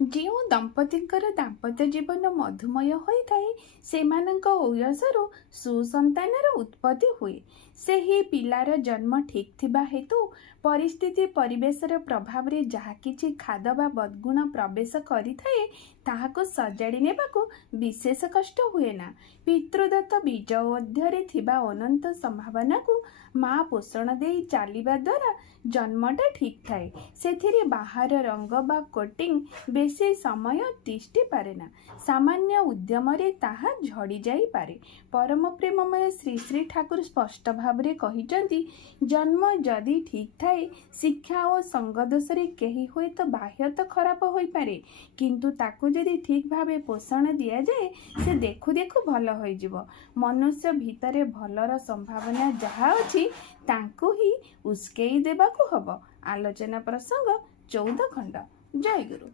ଯେଉଁ ଦମ୍ପତିଙ୍କର ଦାମ୍ପତ୍ୟ ଜୀବନ ମଧୁମୟ ହୋଇଥାଏ ସେମାନଙ୍କ ଔରସରୁ ସୁସନ୍ତାନର ଉତ୍ପତ୍ତି ହୁଏ। ସେହି ପିଲାର ଜନ୍ମ ଠିକ୍ ଥିବା ହେତୁ ପରିସ୍ଥିତି ପରିବେଶର ପ୍ରଭାବରେ ଯାହା କିଛି ଖାଦ ବା ବଦ୍ଗୁଣ ପ୍ରବେଶ କରିଥାଏ ତାହାକୁ ସଜାଡ଼ି ନେବାକୁ ବିଶେଷ କଷ୍ଟ ହୁଏ ନା। ପିତୃଦତ୍ତ ବୀଜ ମଧ୍ୟରେ ଥିବା ଅନନ୍ତ ସମ୍ଭାବନାକୁ ମା ପୋଷଣ ଦେଇ ଚାଲିବା ଦ୍ୱାରା ଜନ୍ମଟା ଠିକ୍ ଥାଏ। ସେଥିରେ ବାହାର ରଙ୍ଗ ବା କୋଟିଂ ବେଶୀ ସମୟ ତିଷ୍ଠି ପାରେ ନା। ସାମାନ୍ୟ ଉଦ୍ୟମରେ ତାହା ଝଡ଼ି ଯାଇପାରେ। ପରମ ପ୍ରେମମୟ ଶ୍ରୀ ଶ୍ରୀ ଠାକୁର ସ୍ପଷ୍ଟ ଭାବରେ କହିଛନ୍ତି, ଜନ୍ମ ଯଦି ଠିକ୍ ଥାଏ, ଶିକ୍ଷା ଓ ସଙ୍ଗଦୋଷରେ କେହି ହୁଏତ ବାହ୍ୟତ ଖରାପ ହୋଇପାରେ, କିନ୍ତୁ ତାକୁ ଯଦି ଠିକ୍ ଭାବେ ପୋଷଣ ଦିଆଯାଏ ସେ ଦେଖୁ ଦେଖୁ ଭଲ ହୋଇଯିବ। ମନୁଷ୍ୟ ଭିତରେ ଭଲର ସମ୍ଭାବନା ଯାହା ଅଛି ତାଙ୍କୁ ହିଁ ଉସ୍କେଇ ଦେବାକୁ ହବ। ଆଲୋଚନା ପ୍ରସଙ୍ଗ 14 ଖଣ୍ଡ। ଜୟ ଗୁରୁ।